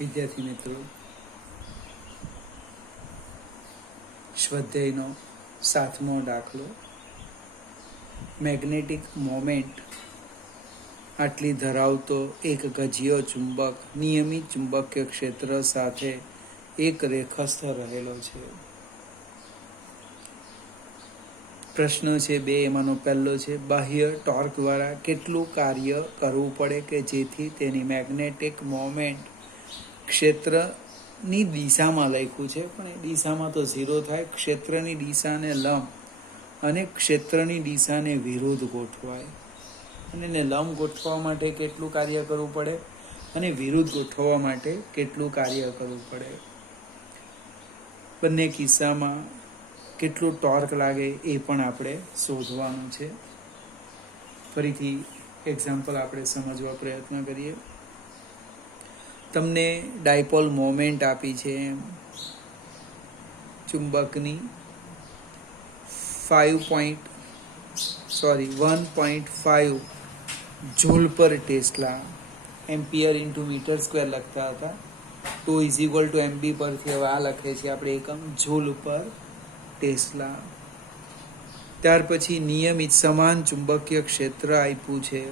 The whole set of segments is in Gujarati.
વિદ્યાર્થી મિત્રો, સ્વાધ્યાયનો 7મો દાખલો. મેગ્નેટિક મોમેન્ટ આટલી ધરાવતો એક ગજિયો ચુંબક નિયમિત ચુંબકીય ક્ષેત્ર સાથે એક રેખસ્થ રહેલો છે. પ્રશ્ન છે બે, એમાંનો પહેલો છે, બાહ્ય ટોર્ક દ્વારા કેટલું કાર્ય કરવું પડે કે જેથી તેની મેગ્નેટિક મોમેન્ટ ક્ષેત્રની દિશામાં લખ્યું છે, પણ એ દિશામાં તો 0 થાય. ક્ષેત્રની દિશાને લંબ અને ક્ષેત્રની દિશાને વિરુદ્ધ ગોઠવાય. અને એને લંબ ગોઠવવા માટે કેટલું કાર્ય કરવું પડે અને વિરુદ્ધ ગોઠવવા માટે કેટલું કાર્ય કરવું પડે. બંને કિસ્સામાં કેટલું ટોર્ક લાગે એ પણ આપણે શોધવાનું છે. ફરીથી એક્ઝામ્પલ આપણે સમજવા પ્રયત્ન કરીએ. તમને ડાયપોલ મોમેન્ટ આપી છે ચુંબકની 1.5 joule per tesla, ampere into metre square લખતા હતા. 2 = MB પરથી હવે આ લખે છે આપણે એકમ જૂલ પર ટેસ્લા. ત્યાર પછી નિયમિત સમાન ચુંબકીય ક્ષેત્ર આપ્યું છે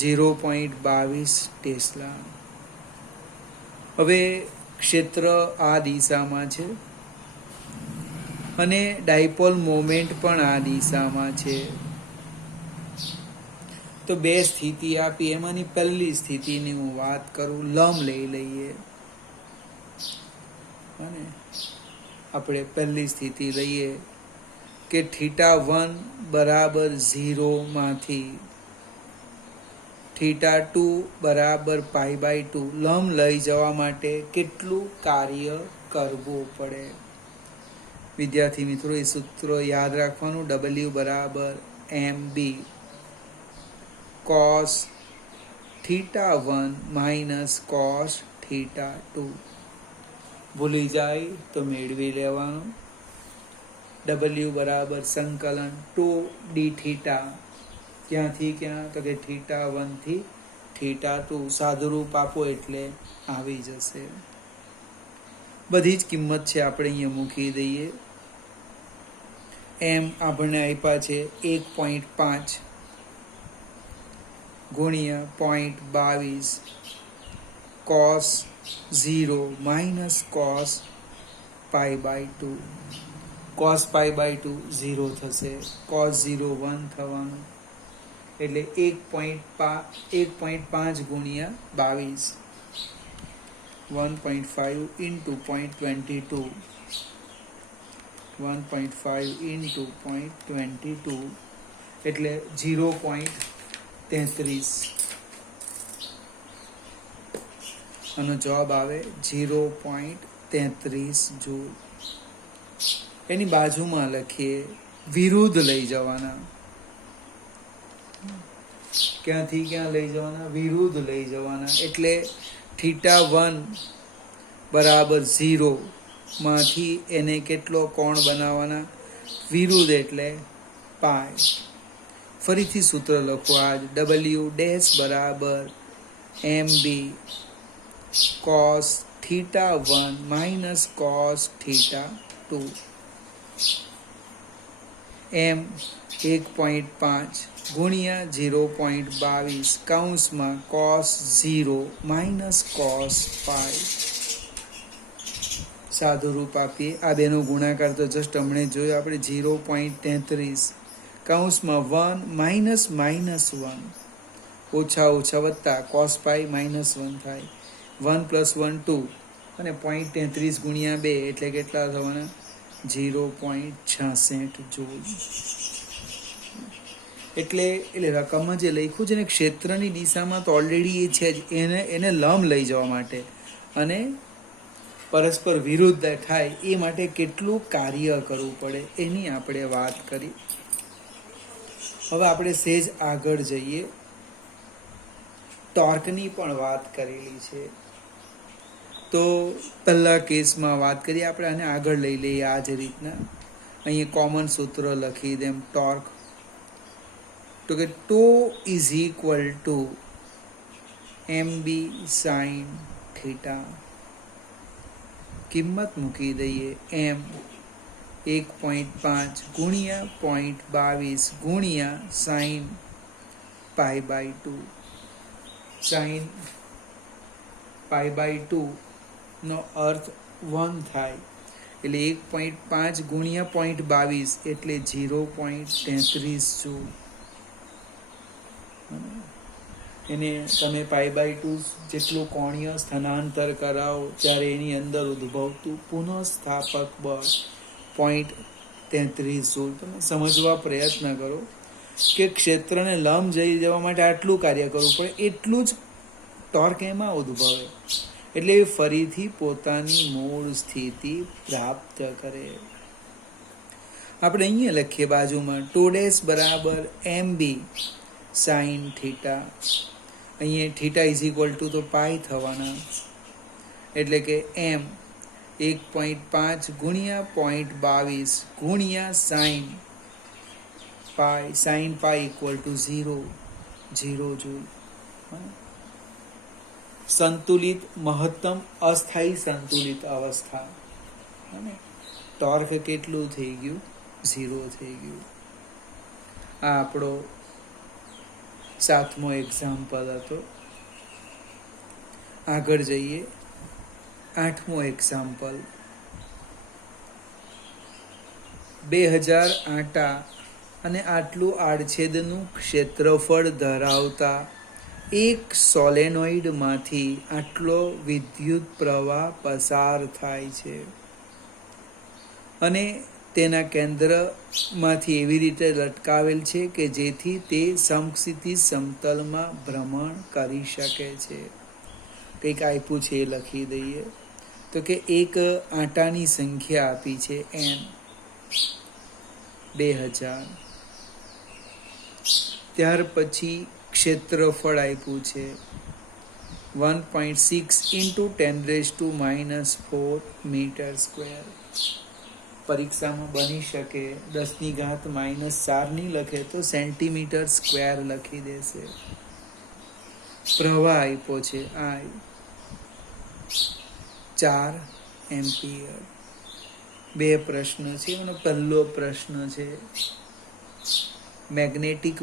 0.22 ટેસ્લા. હવે ક્ષેત્ર આ દિશામાં છે અને ડાયપોલ મોમેન્ટ પણ આ દિશામાં છે. તો બે સ્થિતિ આપી, એમાંની પહેલી સ્થિતિની હું વાત કરું, લંબ લઈ લઈએ. અને આપણે પહેલી સ્થિતિ લઈએ કે θ1 બરાબર 0 માંથી θ2 બરાબર π/2 લંબ લઈ જવા માટે કેટલું કાર્ય કરવું પડે. વિદ્યાર્થી મિત્રો, એ સૂત્ર યાદ રાખવાનું. W બરાબર MB cos θ1 માઇનસ cos θ2. ભૂલી જાય તો મેળવી લેવાનું. W બરાબર સંકલન 2dθ, ક્યાંથી ક્યાં તો કે θ1 થી θ2. સાદુરૂપ આપો એટલે આવી જશે. બધી જ કિંમત છે આપણે અહીંયા મૂકી દઈએ. એમ આપણને આપ્યા છે 1.5 ગુણ્યા 0.22 cos 0 માઇનસ cos π/2. cos π/2 0 થશે, cos 0 1 થવાનું, એટલે 1.5 ગુણ્યા 22, 1.5 into 0.22, 1.5 into 0.22 એટલે 0.33. આનો જવાબ આવે 0.33 જૂલ. એની બાજુમાં લખીએ વિરુદ્ધ લઈ જવાના. ક્યાંથી ક્યાં લઈ જવાના? વિરુદ્ધ લઈ જવાના. એટલે θ1 બરાબર 0 માંથી એને કેટલો કોણ બનાવવાના? વિરુદ્ધ, એટલે π. ફરીથી સૂત્ર લખો આજ. W ડેશ બરાબર MB cos θ1 માઇનસ cos θ2. એમ 1.5 ગુણ્યા 0.22 કૌંસમાં cos 0 માઇનસ cos π. સાદું રૂપ આપીએ. આ બેનો ગુણાકાર તો જસ્ટ હમણે જોયો આપણે, 0.33 કૌંસમાં 1 માઇનસ -1 ઓછા ઓછા વત્તા cos π -1 થાય. 1 + 1 2 અને 0.33 ગુણ્યા 2 એટલે કેટલા થવાના? 0.66 જૂલ. એટલે રકમમાં જે લખ્યું છે ને, ક્ષેત્રની દિશામાં તો ઓલરેડી એ છે જ, એને લંબ લઈ જવા માટે અને પરસ્પર વિરુદ્ધ થાય એ માટે કેટલું કાર્ય કરવું પડે એની આપણે વાત કરી. હવે આપણે સહેજ આગળ જઈએ. ટોર્કની પણ વાત કરેલી છે. તો પહેલા કેસમાં વાત કરીએ આપણે, આને આગળ લઈ લઈએ આ જ રીતના. અહીંયા કોમન સૂત્ર લખી દેમ. ટોર્ક તો કે τ = MB sin થીટા. કિંમત મૂકી દઈએ. એમ 1.5 ગુણ્યા 0.22 ગુણ્યા સાઈન π/2. સાઈન π/2 નો અર્થ 1 થાય, એટલે 1.5 ગુણ્યા 0.22 એટલે 0.33 જૂલ. એને તમે π/2 જેટલું કોણીય સ્થાનાંતર કરાવો ત્યારે એની અંદર ઉદ્ભવતું પુનઃસ્થાપક બળ 0.33 જૂલ. તમે સમજવા પ્રયત્ન કરો કે ક્ષેત્રને લંબ જઈ જવા માટે આટલું કાર્ય કરવું પડે, એટલું જ ટોર્ક એમાં ઉદ્ભવે, એટલે ફરીથી પોતાની મૂળ સ્થિતિ પ્રાપ્ત કરે. આપણે અહીંયા લખીએ બાજુમાં 2' બરાબર mb સાઈન થીટા. અહીંયા થીટા ઇઝ ઇક્વલ ટુ તો પાઈ થવાના, એટલે કે એમ 1.5 ગુણ્યા 0.22 ગુણ્યા sine pi. Sine pi equal to 0 joule. સંતુલિત મહત્તમ અસ્થાયી સંતુલિત અવસ્થા. ટોર્ક કેટલું થઈ ગયું? 0 થઈ ગયું. આ આપણો 7મો એક્ઝામ્પલ હતો. આગળ જઈએ. 8મો એક્ઝામ્પલ. 2000 આંટા અને આટલું આડછેદનું ક્ષેત્રફળ ધરાવતા એક સોલેનોઇડમાંથી આટલો વિદ્યુત પ્રવાહ પસાર થાય છે અને તેના કેન્દ્રમાંથી એવી રીતે લટકાવેલ છે કે જેથી તે સમક્ષિતિજ સમતલમાં ભ્રમણ કરી શકે છે. કંઈક આપ્યું છે એ લખી દઈએ. તો કે એક આંટાની સંખ્યા આપી છે n, 2000. ત્યાર પછી ક્ષેત્રફળ આપ્યું છે 1.6 × 10⁻⁻⁴ મીટર સ્ક્વેર. પરીક્ષામાં બની શકે 10⁻⁻⁴ નહીં લખે તો સેન્ટીમીટર સ્ક્વેર લખી દેશે. પ્રવાહ આપ્યો છે I, 4 એમ્પિયર. 2 પ્રશ્ન છે. એનો પહેલો પ્રશ્ન છે મેગ્નેટિક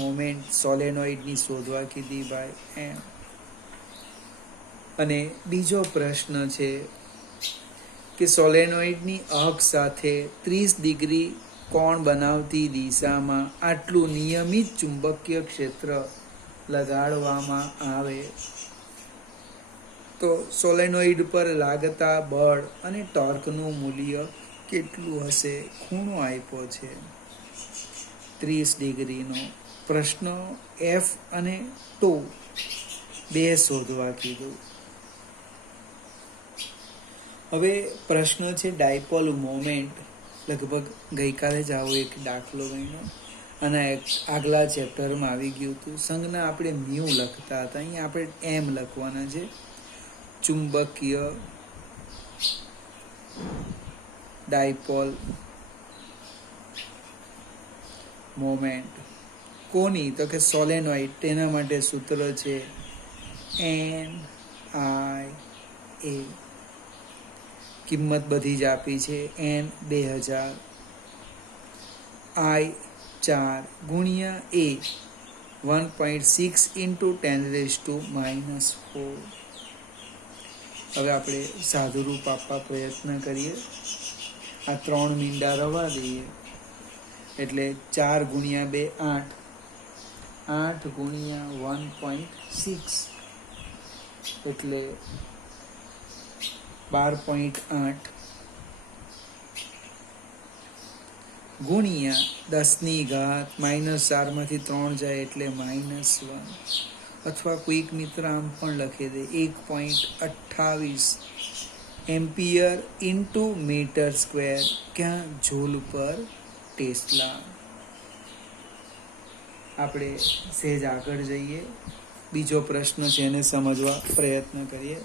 મોમેન્ટ સોલેનોઇડની શોધવા કીધી ભાઈ એમ. અને બીજો પ્રશ્ન છે કે સોલેનોઇડની અક્ષ સાથે 30 ડિગ્રી કોણ બનાવતી દિશામાં આટલું નિયમિત ચુંબકીય ક્ષેત્ર લગાડવામાં આવે તો સોલેનોઇડ પર લાગતા બળ અને ટોર્કનું મૂલ્ય કેટલું હશે? ખૂણો આપ્યો છે 30 ડિગ્રીનો. પ્રશ્ન F અને τ 2 શોધવા કીધું. હવે પ્રશ્ન છે ડાયપોલ મોમેન્ટ. લગભગ ગઈકાલે જ આવો એક દાખલો બન્યો અને આગલા ચેપ્ટરમાં આવી ગયું હતું. સંજ્ઞા આપણે મ્યુ લખતા હતા, અહીંયા આપણે એમ લખવાના છે. ચુંબકીય ડાયપોલ મોમેન્ટ કોની? તો કે સોલેનોઇડ. તેના માટે સૂત્ર છે NIA. કિંમત બધી જ આપી છે. N 2000, I 4 ગુણ્યા A 1.6 × 10⁻⁻⁴. હવે આપણે સાદુરૂપ આપવા પ્રયત્ન કરીએ. આ 3 મીંડા રવા દઈએ એટલે 4 ગુણ્યા 2 8, 8 ગુણ્યા 1.6 એટલે 12.8 ગુણ્યા 10⁻⁻⁻ માંથી 3 જાય એટલે -1, અથવા કોઈક મિત્ર આમ પણ લખી દે 1.28 એમ્પિયર ઇન્ટુ મીટર સ્ક્વેર. ક્યાં? Joule per tesla. આપણે સહેજ આગળ જઈએ. બીજો પ્રશ્ન છે એને સમજવા પ્રયત્ન કરીએ.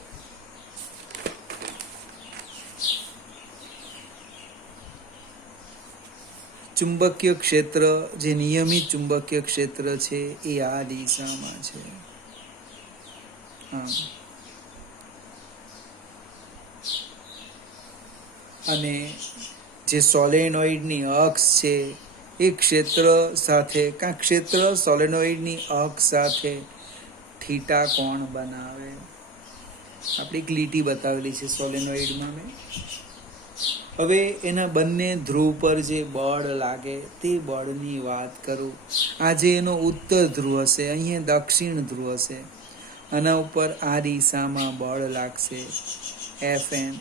ચુંબકીય ક્ષેત્ર, જે નિયમિત ચુંબકીય ક્ષેત્ર છે એ આ દિશામાં છે. અને જે સોલેનોઇડની અક્ષ છે એ ક્ષેત્ર સાથે ક્ષેત્ર સોલેનોઇડની અક્ષ સાથે થીટા કોણ બનાવે. આપણે એક લીટી બતાવેલી છે સોલેનોઇડમાં મેં. હવે એના બંને ધ્રુવ પર જે બળ લાગે તે બળની વાત કરું. આજે એનો ઉત્તર ધ્રુવ હશે, અહીંયા દક્ષિણ ધ્રુવ હશે. આના ઉપર આ દિશામાં બળ લાગશે Fn.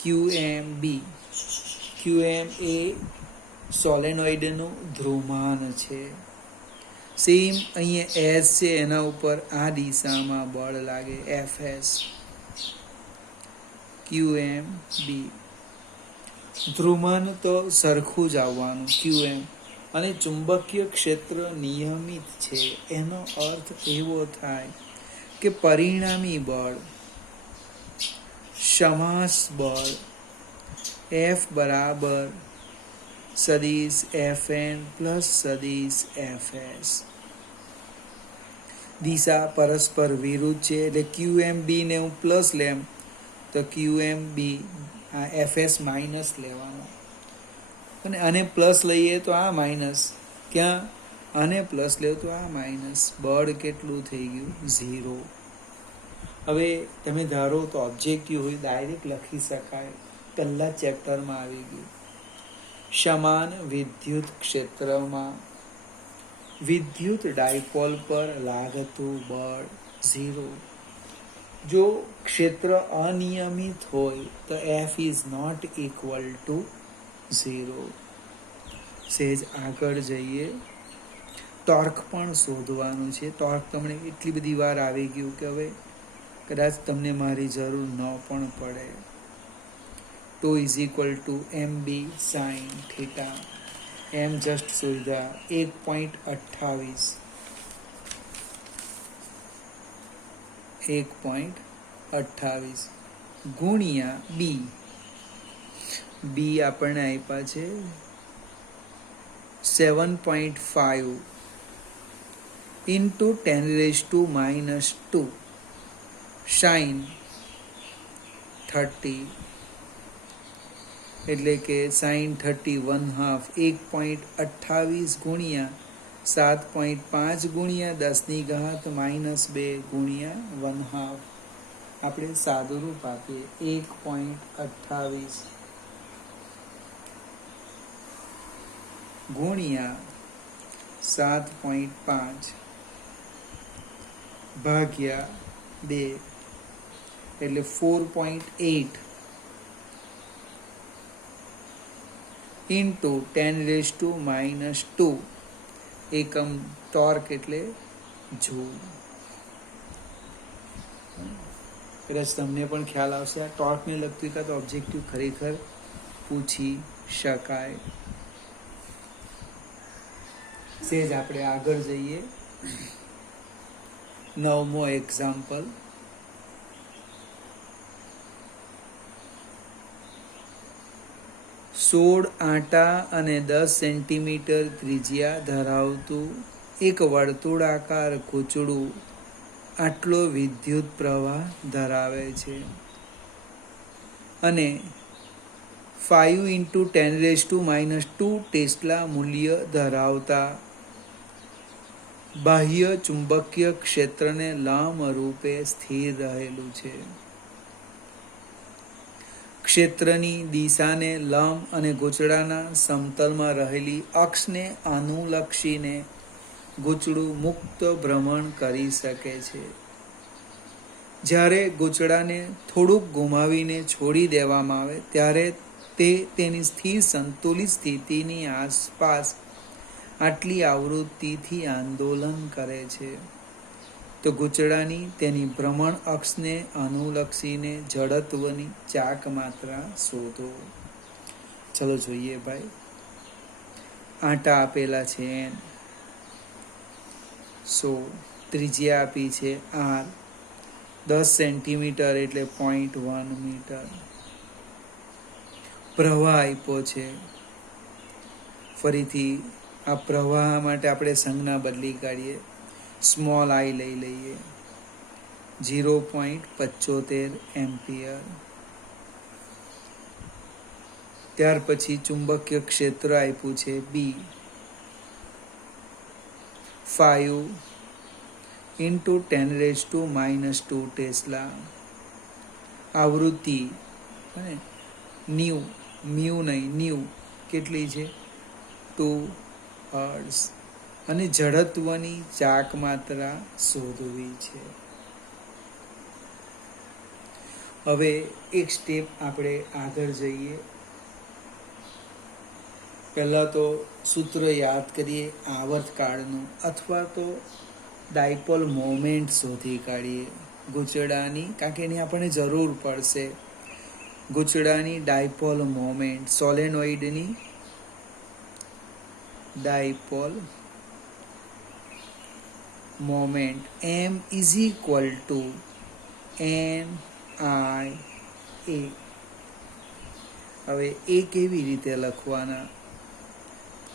QMB. QM એ સોલેનોઇડનું ધ્રુવમાન છે. સેમ અહીંયા S છે, એના ઉપર આ દિશામાં બળ લાગે Fs. QMB. ધ્રુવમાન તો સરખું જ આવવાનું QM. અને ચુંબકીય ક્ષેત્ર નિયમિત છે. એનો અર્થ એવો થાય કે પરિણામી બળ સમાસ બળ F બરાબર સદિશ Fn પ્લસ સદિશ Fs. દિશા પરસ્પર વિરુદ્ધ છે એટલે QMB ને હું પ્લસ લેમ તો QMB આ Fs માઇનસ લેવાનો, અને આને પ્લસ લઈએ તો આ માઇનસ, ક્યાં આને પ્લસ લે તો આ માઇનસ. બળ કેટલું થઈ ગયું? 0. હવે તમે ધારો તો ઓબ્જેક્ટિવ હોય ડાયરેક્ટ લખી શકાય, પહેલા ચેપ્ટરમાં આવી ગયું. સમાન વિદ્યુત ક્ષેત્રમાં વિદ્યુત ડાયપોલ પર લાગતું બળ 0. જો ક્ષેત્ર અનિયમિત હોય તો F is not equal to 0. સહેજ આગળ જઈએ. ટોર્ક પણ શોધવાનું છે. ટોર્ક તમને એટલી બધી વાર આવી ગયું કે હવે કદાચ તમને મારી જરૂર ન પણ પડે. Tau is equal to MB sine theta. એમ જસ્ટ શોધ્યા 1.28. 1.28 ગુણ્યા B. B આપણને આપ્યા છે 7.5 ઇન્ટુ 10⁻². સાઇન 30 એટલે કે સાઇન 30 1/2. 1.28 ગુણ્યા 7.5 ગુણ્યા 10⁻². ગુણ્યા 1/2. આપણે સાદું રૂપ આપીએ 1.28 ગુણ્યા 7.5 ભાગ્યા 2 એટલે 4.8 ઇન્ટુ 10⁻². એકમ ટોર્ક એટલે જૂલ. કદાચ તમને પણ ખ્યાલ આવશે. આ ટોર્કને લગતું એકાદ ઓબ્જેક્ટિવ ખરેખર પૂછી શકાય. સહેજ આપણે આગળ જઈએ. 9મો એક્ઝામ્પલ. સોળ આંટા અને 10 સેન્ટીમીટર ત્રિજ્યા ધરાવતું એક વર્તુળાકાર ગૂંચળું આટલો વિદ્યુત પ્રવાહ ધરાવે છે અને 5 ઇન્ટુ 10⁻² ટેસ્લા મૂલ્ય ધરાવતા બાહ્ય ચુંબકીય ક્ષેત્રને લંબ રૂપે સ્થિર રહેલું છે. ક્ષેત્રની દિશાને લંબ અને ગૂંચળાના સમતલમાં રહેલી અક્ષને અનુલક્ષીને ગૂંચળું મુક્ત ભ્રમણ કરી શકે છે. જ્યારે ગૂંચળાને થોડુંક ગુમાવીને છોડી દેવામાં આવે ત્યારે તે તેની સ્થિર સંતુલિત સ્થિતિની આસપાસ આટલી આવૃત્તિથી આંદોલન કરે છે. તો ગૂંચળાની તેની ભ્રમણ અક્ષને અનુલક્ષીને જડત્વની ચાક માત્રા શોધો. ચલો જોઈએ ભાઈ. આંટા આપેલા છે N, ત્રિજ્યા આપી છે R, 10 સેન્ટીમીટર એટલે 0.1 મીટર. પ્રવાહ આપ્યો છે. ફરીથી આ પ્રવાહ માટે આપણે સંજ્ઞા બદલી કાઢીએ. સ્મોલ I લઈ લઈએ. 0.75 એમ્પિયર. ત્યાર પછી ચુંબકીય ક્ષેત્ર આપ્યું છે બી, 5 × 10⁻² ટેસ્લા. આવૃત્તિ અને ન્યૂ કેટલી છે? 2 હર્ટ્ઝ. અને જડત્વની ચાક માત્રા શોધવી છે. હવે એક સ્ટેપ આપણે આગળ જઈએ. પહેલાં તો સૂત્ર યાદ કરીએ આવર્તકાળનું, અથવા તો ડાયપોલ મોમેન્ટ શોધી કાઢીએ ગૂંચળાની, કારણ કે એની આપણને જરૂર પડશે. ગૂંચળાની ડાયપોલ મોમેન્ટ, સોલેનોઇડની ડાયપોલ મોમેન્ટ M = NIA. હવે એ કેવી રીતે લખવાના?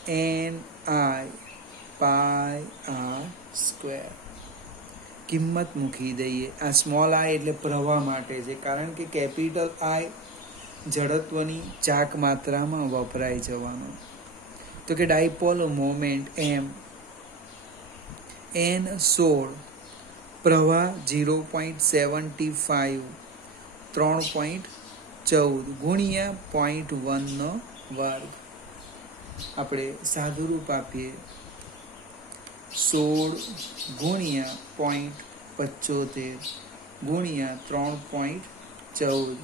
NI/R². કિંમત મૂકી દઈએ. આ સ્મોલ આઈ એટલે પ્રવાહ માટે છે, કારણ કે કેપિટલ આઈ જડત્વની ચાક માત્રામાં વપરાઈ જવાનો. તો કે ડાયપોલ મોમેન્ટ M, N16, પ્રવાહ 0.75, 3.14 ગુણ્યા 0.1 વર્ગ. આપણે સાદું રૂપ આપીએ 16 ગુણ્યા 0.75 ગુણ્યા 3.14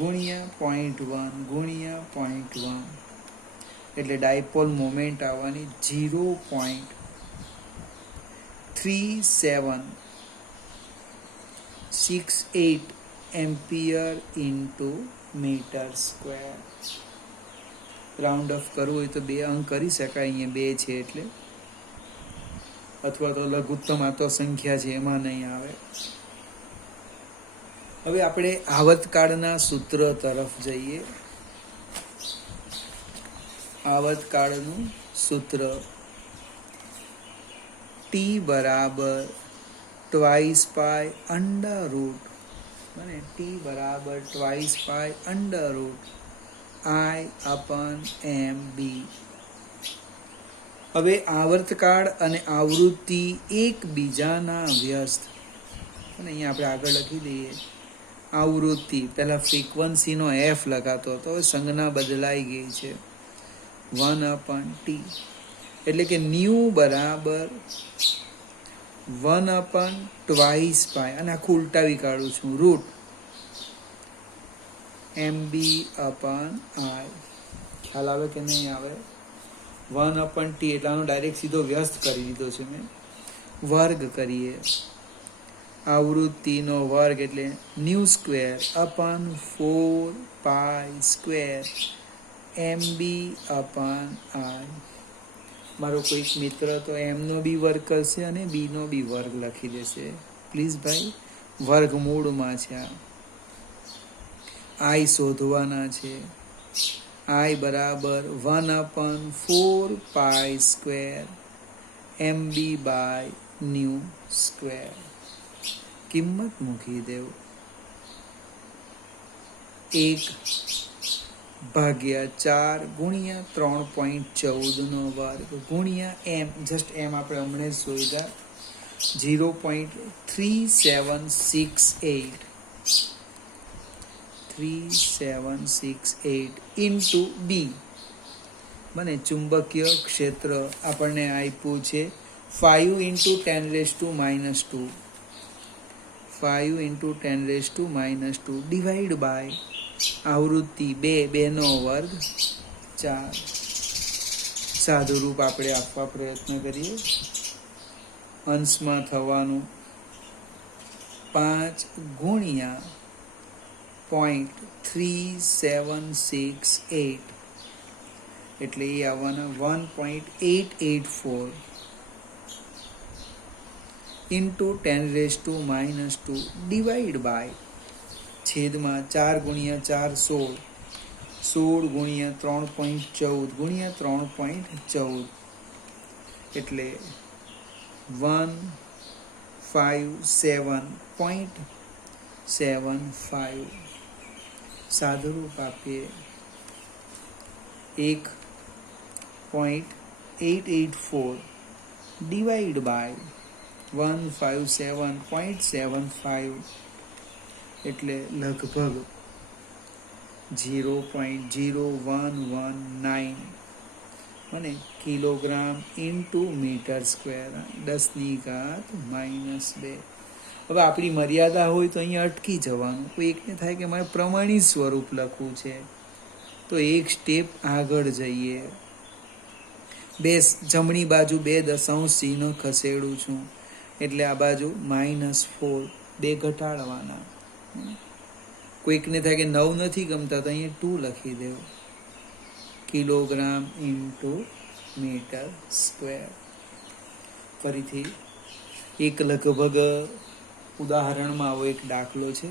ગુણ્યા 0.1 ગુણ્યા 0.1, એટલે ડાયપોલ મોમેન્ટ આવવાની 0.3768 એમ્પિયર × મીટર². રાઉન્ડ ઓફ કરવું હોય તો 2 અંક કરી શકાય, અહીંયા 2 છે એટલે, અથવા તો લઘુત્તમ આ તો સંખ્યા છે એમાં નહીં આવે. હવે આપણે આવર્તકાળના સૂત્ર તરફ જઈએ. આવર્તકાળનું સૂત્ર T = 2π √, અને T = 2π √I/MB. હવે આવર્તકાળ અને આવૃત્તિ એકબીજાના વ્યસ્ત, અને અહીંયા આપણે આગળ લખી દઈએ આવૃત્તિ. પહેલા ફ્રીક્વન્સીનો F લખાતો હતો, હવે સંજ્ઞા બદલાઈ ગઈ છે 1/T. એટલે કે ન્યૂ બરાબર 1/2π, અને આખું ઉલટાવી કાઢું છું, √MB/I. ખ્યાલ આવે કે નહીં આવે? 1/T એટલે આનો ડાયરેક્ટ સીધો વ્યસ્ત કરી દીધો છે મેં. વર્ગ કરીએ, આવૃત્તિનો વર્ગ એટલે ν²/4π² MB/I. મારો કોઈક મિત્ર તો એમનો બી વર્ગ કરશે અને બીનો બી વર્ગ લખી દેશે. પ્લીઝ ભાઈ, વર્ગમૂળમાં છે આ. આઈ શોધવાના છે. I = 1/4π² MB/ν². કિંમત મૂકી દેવું. 1/4 ગુણ્યા 3.14 વર્ગ ગુણ્યા M, જસ્ટ M આપણે હમણાં જ શોધ્યા, 0.3768 × B. મને ચુંબકીય ક્ષેત્ર આપણને આપ્યું છે 5 × 10⁻², 5 × 10⁻², ડિવાઈડ બાય આવૃત્તિ 2 વર્ગ 4. સાદું રૂપ આપણે આપવા પ્રયત્ન કરીએ. અંશમાં થવાનું 5 ગુણ્યા 0.3768, એટલે એ આવવાના 1.884 × 10⁻², ડિવાઈડ બાય છેદમાં 4 ગુણ્યા 4 16, 16 ગુણ્યા 3.14 ગુણ્યા 3.14, એટલે 1 157.75 સાદુરૂપ આપીએ 1.884 ડિવાઈડ બાય 157.75 એટલે લગભગ 0.0119 અને કિલોગ્રામ ઇન્ટુ મીટર સ્ક્વેર 10⁻². હવે આપણી મર્યાદા હોય તો અહીંયા અટકી જવાનું. કોઈ એકને થાય કે મારે પ્રમાણિત સ્વરૂપ લખવું છે તો એક સ્ટેપ આગળ જઈએ. જમણી બાજુ 2 દશાંશ ચિહ્ન ખસેડું છું એટલે આ બાજુ -4 2 ઘટાડવાના. કોઈકને થાય કે 9 નથી ગમતા તો અહીંયા 2 લખી દેવું. Kilogram into metre square. ફરીથી એક લગભગ ઉદાહરણમાં આવો એક દાખલો છે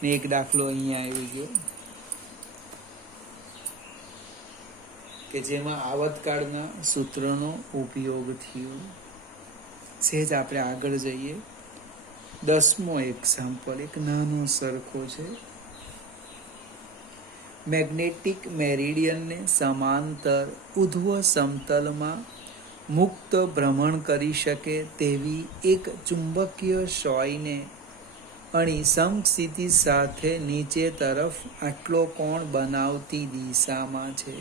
ને એક દાખલો અહીંયા આવી ગયો કે જેમાં આવતકાળના સૂત્રનો ઉપયોગ થયો. સહેજ આપણે આગળ જઈએ. 10મો એક્ઝામ્પલ એક નાનો સરખો છે. મેગ્નેટિક મેરિડિયનને સમાંતર ઉધ્વ સમતલમાં મુક્ત ભ્રમણ કરી શકે તેવી એક ચુંબકીય સોયને અણી સમસ્થિતિ સાથે નીચે તરફ આટલો કોણ બનાવતી દિશામાં છે.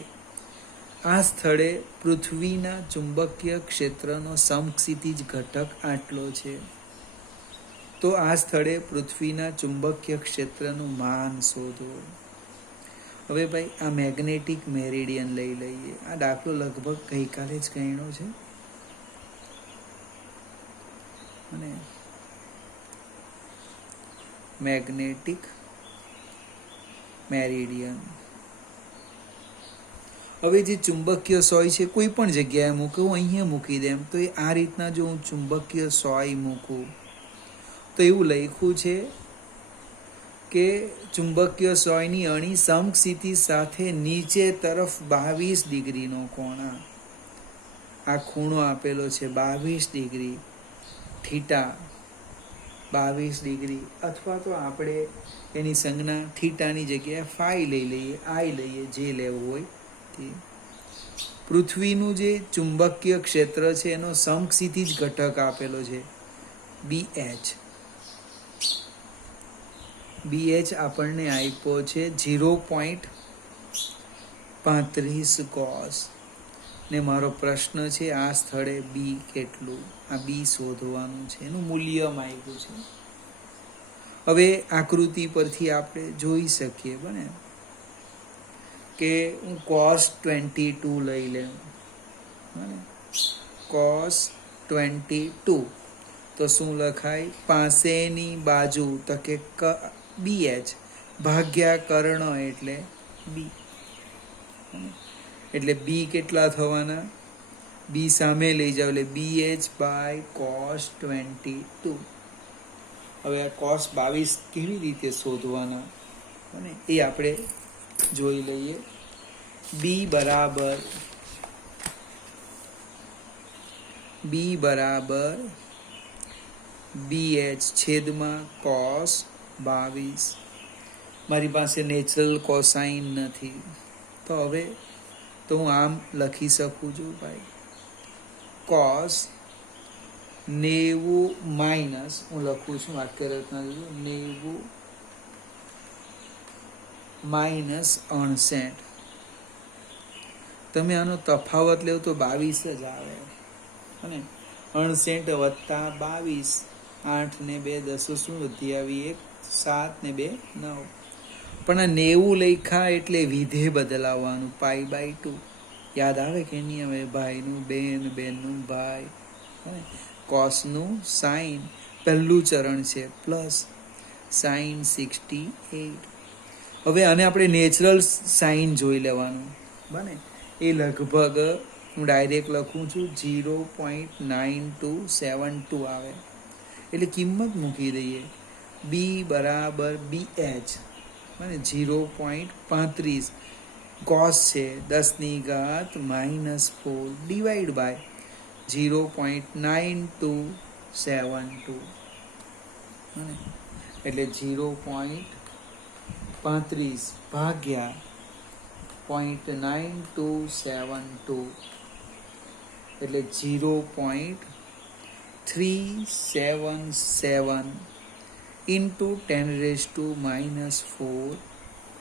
આ સ્થળે પૃથ્વીના ચુંબકીય ક્ષેત્રનો સમક્ષિતિજ ઘટક આટલો છે. તો આ સ્થળે પૃથ્વીના ચુંબકીય ક્ષેત્રનું માન શોધો. હવે ભાઈ આ મેગ્નેટિક મેરિડિયન લઈ લઈએ. આ દાખલો લગભગ ગઈકાલે જ ગણ્યો છે અને મેગ્નેટિક મેરિડિયન. હવે જે ચુંબકીય સોય છે કોઈ પણ જગ્યાએ મૂકું, હું અહીંયા મૂકી દેમ તો એ આ રીતના જો હું ચુંબકીય સોય મૂકું તો એવું લખ્યું છે કે ચુંબકીય સોયની અણી સમસ્થિતિ સાથે નીચે તરફ 22 ડિગ્રીનો કોણ. આ ખૂણો આપેલો છે 22 ડિગ્રી, થીટા 22 ડિગ્રી, અથવા તો આપણે એની સંજ્ઞા થીટાની જગ્યાએ ફાઈ લઈ લઈએ, આઈ લઈએ, જે લેવું હોય તે. પૃથ્વીનું જે ચુંબકીય ક્ષેત્ર છે એનો સમક્ષિતિજ ઘટક આપેલો છે BH. BH આપણને આપ્યો છે 0.35 cos ને મારો પ્રશ્ન છે આ સ્થળે B કેટલું, આ B શોધવાનું છે, એનું મૂલ્ય આપ્યું છે. હવે આકૃતિ પરથી આપણે જોઈ શકીએ બને કે હું cos 22 લઈ લઉં. cos 22 તો શું લખાય? પાસેની બાજુ તો કે BH ભાગ્યા કર્ણ એટલે B. એટલે B કેટલા થવાના? B સામે લઈ જાવ એટલે BH બાય cos 22. હવે આ cos 22 કેવી રીતે શોધવાના અને એ આપણે જોઈ લઈએ. B બરાબર BH છેદમાં cos 22. મારી પાસે નેચરલ કોસાઇન નથી તો હવે તો હું આમ લખી શકું છું ભાઈ, cos 90 માઇનસ, હું લખું છું વાક્ય રચના 90 માઇનસ 68. તમે આનો તફાવત લેવ તો 22 જ આવે અને 68 વત્તા 22, 8 ને 2 10 શું વધી આવી 1, 7 ને 2 9. પણ આ 90 લખ્યા એટલે વિધેય બદલાવવાનું π/2. યાદ આવે કે નહીં આવે? ભાઈનું બેન, બેનનું ભાઈ, કોસનું સાઇન પહેલું ચરણ છે પ્લસ સાઇન 68. હવે આને આપણે નેચરલ સાઇન જોઈ લેવાનું બને. એ લગભગ હું ડાયરેક્ટ લખું છું 0.9272 આવે એટલે કિંમત મૂકી દઈએ. B બરાબર BH અને 0.35 cos છે 10⁻⁻4 ડિવાઈડ બાય 0.9272 0.972 એટલે 0.35 ભાગ્યા 0.9272 એટલે 0.377 ઇન્ટુ 10⁻⁻⁴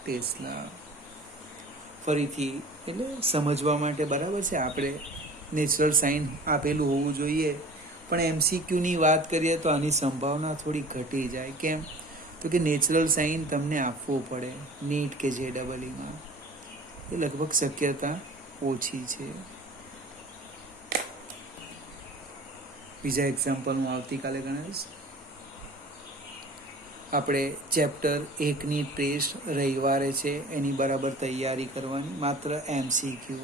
ટેસ્લા. ફરીથી એટલે સમજવા માટે બરાબર છે, આપણે નેચરલ સાઇન આપેલું હોવું જોઈએ, પણ એમસીક્યુની વાત કરીએ તો આની સંભાવના થોડી ઘટી જાય. કેમ? તો કે નેચરલ સાઇન તમને આપવો પડે નીટ કે JEEમાં, એ લગભગ શક્યતા ઓછી છે. બીજા એક્ઝામ્પલ હું આવતીકાલે ગણાવીશ. આપણે ચેપ્ટર 1ની ટેસ્ટ રવિવારે છે, એની બરાબર તૈયારી કરવાની, માત્ર MCQ.